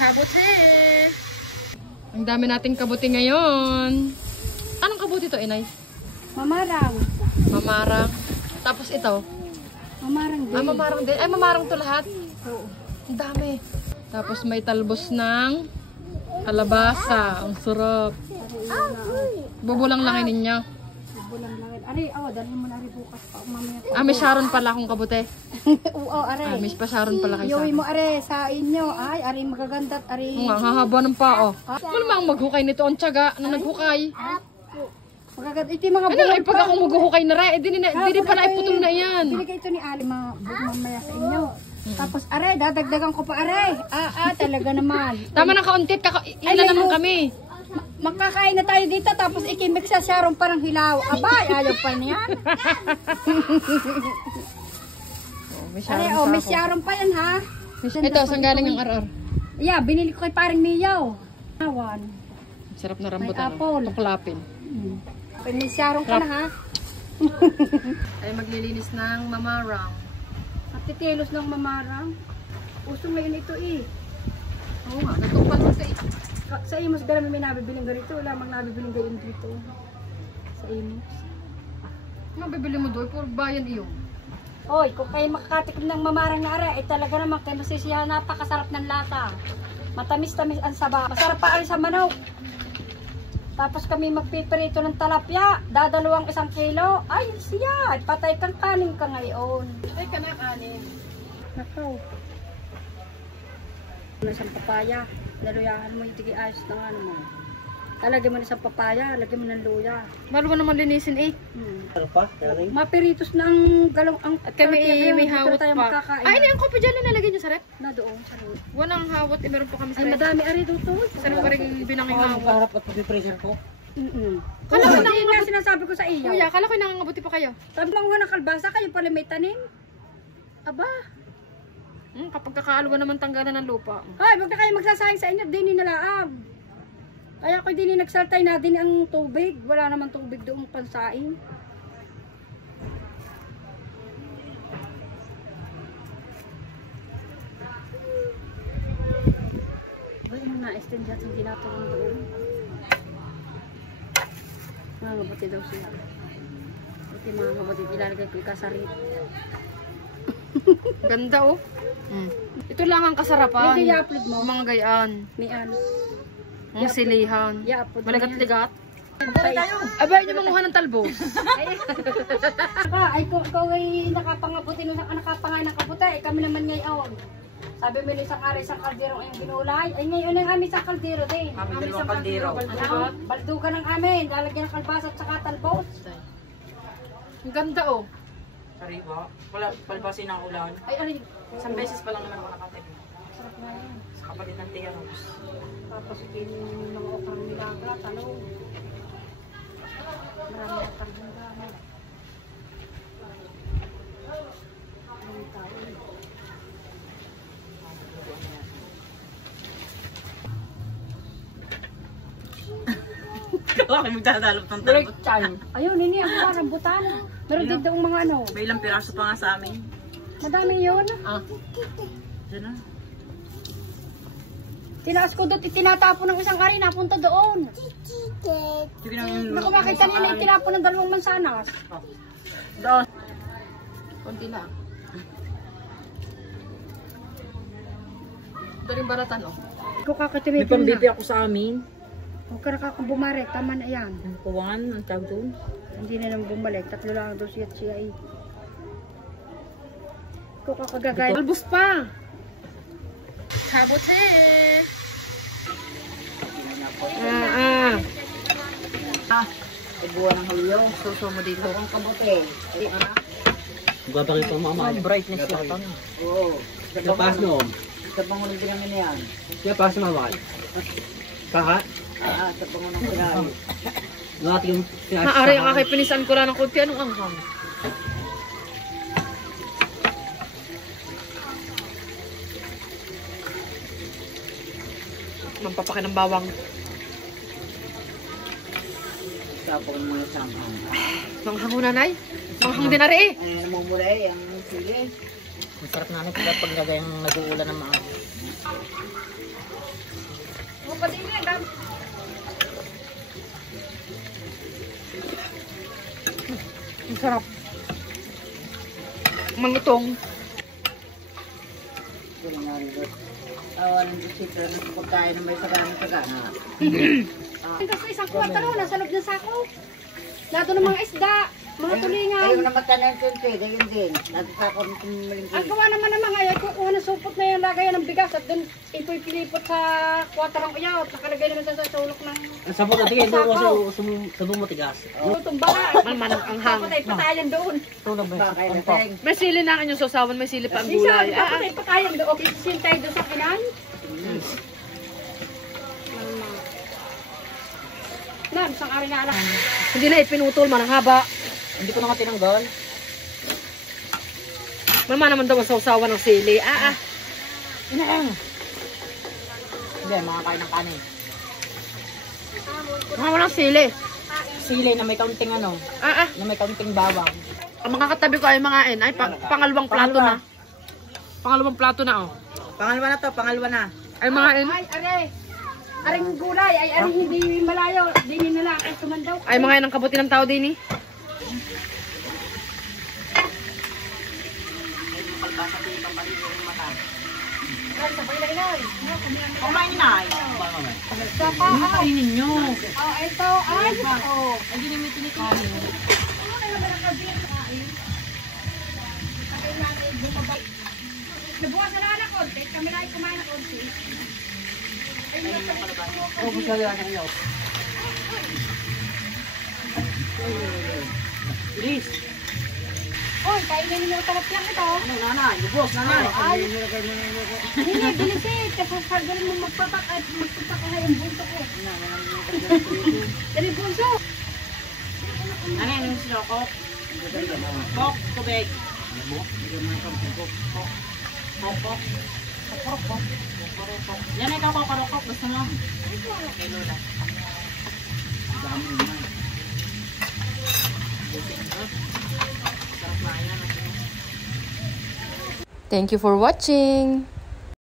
Kabuti! Ang dami nating kabuti ngayon. Anong kabuti to, Inay? Mamarang. Mamarang. Tapos ito? Mamarang din. Ah, mamarang din. Ay, mamarang to lahat? Oo. Ang dami. Tapos may talbos ng kalabasa. Ang sarap. Bubulang langin ninyo. Bulang langit. Ari, dalhin mo na ari bukas pa. Mamaya ko. Ah, may Sharon pala akong kabuti. Oo, ari. Ah, may pa Sharon pala kayo sa Iuwi akin. mo ari sa inyo. Ay, ari magaganda't ari. Oo nga, hahaba ng pao. Ano mang maghukay nito? Ang tiyaga na naghukay. Magaganda't. Ito yung mga Ano, bulang ay pag ako maghuhukay na rin, di pala iputol na yan. Binigay ito ni Ali, mamaya sa inyo. Tapos are, dadagdagan ko pa are. Talaga naman. Tama na kauntit, ilan naman kami. Makakain na tayo dito tapos ikimix sa Sharon parang hilaw. Abay, ayaw pa niyan. May May Sharon pa yan ha. Ito, saan galing ang RR? Yeah, binili ko kay paring Miyaw. Awan. Sarap na May rambutan. apple. Tuklapin. May Sharon ka na ha. Ay maglilinis ng mamarang. At titilos ng mamarang. Uso ngayon ito eh. Oo nga, natupal mo sa Sa Imos galang may nabibiling ganito. Wala mang nabibiling ganito dito. Sa Imos. Mabibili mo doon, puro bayan iyo. Hoy, kung kayo makakatikim ng mamarang na ara, talaga naman kayo masisiyahan, napakasarap ng lasa. Matamis-tamis ang saba. Masarap pa ay sa manok. Tapos kami magpiprito ng talapya. Dadalawang 1 kilo. Ay, siya. Patay kang kanin ka ngayon. Ay ka na kanin. Nakaw. Isang papaya. Laluyahan mo yung tigi ayos ng ano mo. Lagyan mo na isang papaya. Lagyan mo ng luya. Malo naman linisin eh. Ano pa? Mapiritos na ang galong. At kami may hawot pa. Ay, hindi ang kopi dyan nilalagay nyo sa rep? Na doon. Walang hawot, meron pa kami sa Ay, rep. madami ari dito. Saan mo pa rin binanging hawot? Harap at pag-pressure ko. Kala ko na sinasabi ko sa iyo. Kuya, kala ko nangangabuti pa kayo. Sabi mo nga ng kalbasa, kayo pala may tanim. Aba. Kapag kakaalwa naman tanggalan ng lupa. Ay, wag na kayo magsasayang sa inyo, dini na laang. Kaya ko dini nagsaltay na din ang tubig. Wala naman tubig doong pansaing. Wala mo na extend dyan yung ginatawang doon. Mga mabuti daw siya. Buti mga mabuti, ilalagay ko ikasarit. Ganda oh. Ito lang ang kasarapan. Hindi i-upload mo. Mga gayaan. Mian. Mga silihan. I-upload mo Maligat-ligat. Abay niyo manguha ng talbo. Ay, kung ay nakapangabuti nung nakapangay ng kaputi, kami naman ngayon. Sabi mo isang ari, isang kaldero ang ginulay. Ay, ngayon ang aming isang kaldero din. Kami dalawang kaldero. Baldugan ng amin. Lalagyan ng kalbasa at saka talbos. Ang ganda oh. Sariwa. Wala palbasin ng ulan. Ay, ari. Isang beses pa lang naman makakatin. Sarap na yan. Sa kapatid ng Tia Rose. Tapos yung mga okang milagra, talong. Marami at talong gamit. Marami tayo. Kala kayo magdadalap ng Break talbot. time. Ayun, nini, ang mga rambutan. Meron din daw mga ano. May ilang piraso pa nga sa amin. Madami yun. Diyan na. Tinaas ko doon, tinatapon ng isang ari, napunta doon. Sige na yung... Naku, makita niyo na itinapon ng 2 mansanas. Doon. Konti na. Daling baratan oh. Ikaw May kakatiwid pambibi ako sa amin. Huwag ka nakakabumari, tama na yan. Ang kuwangan, ang tawag doon. Hindi na naman bumalik, 3 lang doon siya at siya eh. Ikaw kakagagay. Albus pa. Kabuti. Ibuwan ng halyo. Suso mo dito. Ang kabote. Gabagay pa mama. Brightness yata. Oo. Sa pas no. Sa pangulang pinamin yan. Sa pas mama. Kaka? Sa pangulang pinamin. Lahat yung Ari ang aking pinisan ko lang ng kunti. Anong anghang? Mampapaki ng bawang. Tapos mo yung sanghang. Manghang mo nanay. Manghang din na rin eh. Ay, namumulay ang sili. Masarap na sila pag lagay ang nag-uulan ng mga. pa din yan. Ang sarap. Mangitong. Awan ng bisita ng pagkain na may sagana-sagana. Ito sa isang kwarto nasa loob ng sako. Lato ng mga isda, mga tulingan. Ayaw naman ka ng kunti, ganyan din. Nagsasako ng malingki. Ang gawa naman ng mga ay kukuha ng supot na yung lagayan ng bigas at doon ipipilipot sa kwarto ng uyaw. Nakalagay naman sa sulok ng Sa mga tingin doon ko sa bumatigas. lutong baka. Manang anghang. Patay-patayan doon. Tulog ba? May sili na ang inyong sausawan, may sili pa ang Isa, gulay. patay-patayan doon. Okay, sintay doon sa kinan. Na, isang ari na alam. Hindi na ipinutol, manang haba. Hindi ko na nga tinanggal. Mama naman daw ang sausawan ng sili. Hindi, mga kain ng kanin. Mama ng sili. Sili na may kaunting ano, na may kaunting bawang. Ang mga katabi ko ay mga ay pangalawang plato na. Pangalawang plato na, oh. Pangalawa na to, pangalawa na. Ay mga Ay, are. Aring gulay, ay aring hindi malayo. Dinin na lang, ay tumandaw. ay mga ng kabuti ng tao din, eh. Kumain na ay. Sa pa, Kainin nyo. oh, ito, ay, oh. Hindi naman ito ni kanin. Nabukas na lang ako, kami na ay kumain na konti. Oh, gusto nila kayo. Please. Oy, kainin niyo talapyang ito. Ano, nanay? Lubos, nanay. Ay. Hindi, bilisit. Kasi sagaling mo magpapak at magpapak na yung bunso ko. Dali bunso. Ano yung sila ko? Kok, tubig. Kok. Yan ikaw kakarokok. Gusto mo? Kay Lola. Dami naman. Thank you for watching.